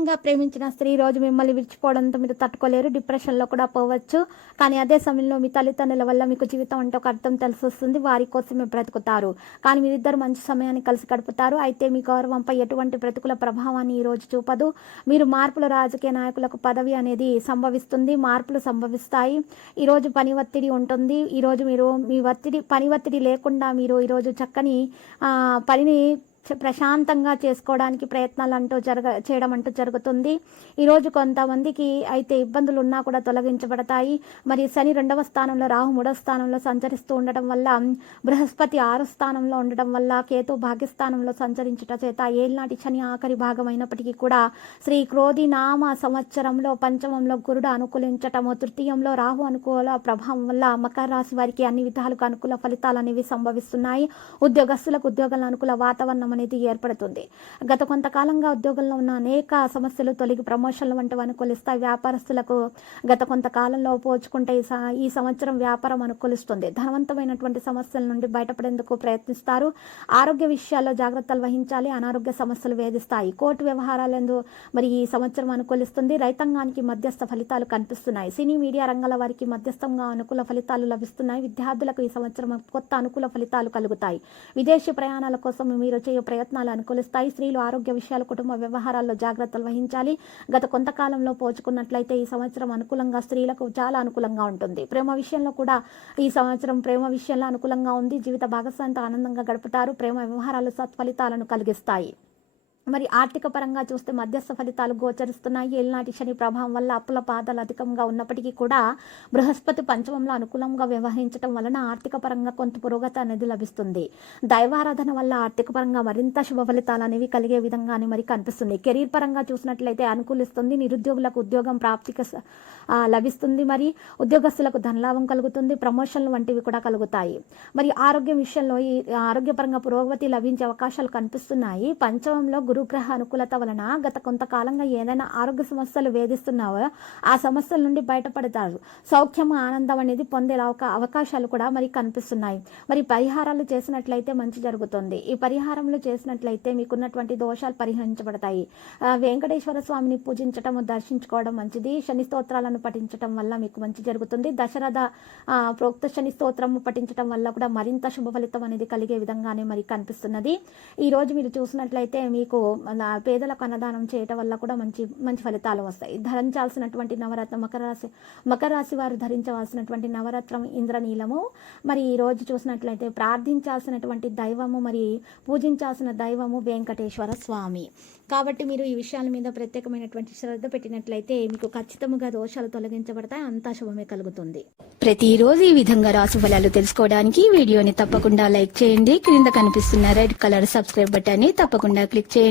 ఇంకా ప్రేమించిన స్త్రీ రోజు మిమ్మల్ని విడిచిపోవడంతో మీరు తట్టుకోలేరు డిప్రెషన్లో కూడా పోవచ్చు. కానీ అదే సమయంలో మీ తల్లిదండ్రుల వల్ల మీకు జీవితం అంటే ఒక అర్థం తెలిసి వస్తుంది. వారి కోసమే బ్రతుకుతారు. కానీ మీరిద్దరు మంచి సమయాన్ని కలిసి గడుపుతారు. అయితే మీ గౌరవంపై ఎటువంటి ప్రతికూల ప్రభావాన్ని ఈరోజు చూపదు. మీరు మార్పుల రాజకీయ నాయకులకు పదవి అనేది సంభవిస్తుంది. మార్పులు సంభవిస్తాయి. ఈరోజు పని ఒత్తిడి ఉంటుంది. ఈరోజు మీరు మీ ఒత్తిడి పని ఒత్తిడి లేకుండా మీరు ఈరోజు చక్కని పనిని ప్రశాంతంగా చేసుకోవడానికి ప్రయత్నాలు అంటూ జరగ చేయడం అంటూ జరుగుతుంది. ఈరోజు కొంతమందికి అయితే ఇబ్బందులు ఉన్నా కూడా తొలగించబడతాయి. మరి శని రెండవ స్థానంలో రాహు మూడవ స్థానంలో సంచరిస్తూ ఉండడం వల్ల బృహస్పతి ఆరు స్థానంలో ఉండడం వల్ల కేతు భాగ్యస్థానంలో సంచరించుట చేత ఏళ్ళనాటి శని ఆఖరి భాగమైనప్పటికీ కూడా శ్రీ క్రోధి నామ సంవత్సరంలో పంచమంలో గురుడు అనుకూలించటము తృతీయంలో రాహు అనుకూల ప్రభావం వల్ల మకర రాశి వారికి అన్ని విధాలుగా అనుకూల ఫలితాలు అనేవి సంభవిస్తున్నాయి. ఉద్యోగస్తులకు ఉద్యోగాల అనుకూల వాతావరణం అనేది ఏర్పడుతుంది. గత కొంతకాలంగా ఉద్యోగంలో ఉన్న అనేక సమస్యలు తొలగి ప్రమోషన్లు వంటివి అనుకూలిస్తాయి. వ్యాపారస్తులకు గత కొంతకాలంలో పోల్చుకుంటే ఈ స- ఈ సంవత్సరం వ్యాపారం అనుకూలిస్తుంది. ధనవంతమైనటువంటి సమస్యల నుండి బయటపడేందుకు ప్రయత్నిస్తారు. ఆరోగ్య విషయాల్లో జాగ్రత్తలు వహించాలి. అనారోగ్య సమస్యలు వేధిస్తాయి. కోర్టు వ్యవహారాలందు మరి ఈ సంవత్సరం అనుకూలిస్తుంది. రైతాంగానికి మధ్యస్థ ఫలితాలు కనిపిస్తున్నాయి. సినీ మీడియా రంగాల వారికి మధ్యస్థంగా అనుకూల ఫలితాలు లభిస్తున్నాయి. విద్యార్థులకు ఈ సంవత్సరం కొత్త అనుకూల ఫలితాలు కలుగుతాయి. విదేశీ ప్రయాణాల కోసం మీరు చేయ ప్రయత్నాలు అనుకూలిస్తాయి. స్త్రీలు ఆరోగ్య విషయాలు కుటుంబ వ్యవహారాల్లో జాగ్రత్తలు వహించాలి. గత కొంతకాలంలో పోల్చుకున్నట్లయితే ఈ సంవత్సరం అనుకూలంగా స్త్రీలకు చాలా అనుకూలంగా ఉంటుంది. ప్రేమ విషయంలో కూడా ఈ సంవత్సరం ప్రేమ విషయంలో అనుకూలంగా ఉంది. జీవిత భాగస్వామితో ఆనందంగా గడుపుతారు. ప్రేమ వ్యవహారాలు సత్ఫలితాలను కలిగిస్తాయి. మరి ఆర్థిక పరంగా చూస్తే మధ్యస్థ ఫలితాలు గోచరిస్తున్నాయి. ఏలినాటి శని ప్రభావం వల్ల అప్పుల బాధలు అధికంగా ఉన్నప్పటికీ కూడా బృహస్పతి పంచమంలో అనుకూలంగా వ్యవహరించడం వలన ఆర్థిక పరంగా కొంత పురోగతి అనేది లభిస్తుంది. దైవారాధన వల్ల ఆర్థిక పరంగా మరింత శుభ ఫలితాలు అనేవి కలిగే విధంగానే మరి కనిపిస్తుంది. కెరీర్ పరంగా చూసినట్లయితే అనుకూలిస్తుంది. నిరుద్యోగులకు ఉద్యోగం ప్రాప్తిక స- లభిస్తుంది మరి. ఉద్యోగస్తులకు ధనలాభం కలుగుతుంది. ప్రమోషన్లు వంటివి కూడా కలుగుతాయి. మరి ఆరోగ్యం విషయంలో ఈ ఆరోగ్యపరంగా పురోగతి లభించే అవకాశాలు కనిపిస్తున్నాయి. పంచమంలో గురుగ్రహ అనుకూలత వలన గత కొంతకాలంగా ఏదైనా ఆరోగ్య సమస్యలు వేధిస్తున్నావో ఆ సమస్యల నుండి బయటపడతారు. సౌఖ్యం ఆనందం అనేది పొందే అవకాశాలు కూడా మరి కనిపిస్తున్నాయి. మరి పరిహారాలు చేసినట్లయితే మంచి జరుగుతుంది. ఈ పరిహారంలో చేసినట్లయితే మీకున్నటువంటి దోషాలు పరిహరించబడతాయి. వెంకటేశ్వర స్వామిని పూజించటం దర్శించుకోవడం మంచిది. శని స్తోత్రాలను పఠించటం వల్ల మీకు మంచి జరుగుతుంది. దశరథ ప్రోక్త శని స్తోత్రము పఠించటం వల్ల కూడా మరింత శుభ ఫలితం అనేది కలిగే విధంగానే మరి కనిపిస్తున్నది. ఈ రోజు మీరు చూసినట్లయితే మీకు పేదలకు అన్నదానం చేయటం వల్ల కూడా మంచి మంచి ఫలితాలు వస్తాయి. ధరించాల్సినటువంటి నవరత్న మకర రాశి మకర రాశి వారు ధరించవలసినటువంటి నవరత్నం ఇంద్రనీలము. మరి ఈ రోజు చూసినట్లయితే ప్రార్థించాల్సినటువంటి దైవము మరి పూజించాల్సిన దైవము వెంకటేశ్వర స్వామి. కాబట్టి మీరు ఈ విషయాల మీద ప్రత్యేకమైనటువంటి శ్రద్ధ పెట్టినట్లయితే మీకు ఖచ్చితంగా దోషాలు తొలగించబడతాయి అంతా శుభమే కలుగుతుంది. ప్రతిరోజు ఈ విధంగా రాశి ఫలాలు తెలుసుకోవడానికి వీడియోని తప్పకుండా లైక్ చేయండి. క్రింద కనిపిస్తున్న రెడ్ కలర్ సబ్స్క్రైబ్ బటన్ని తప్పకుండా క్లిక్ చేయండి.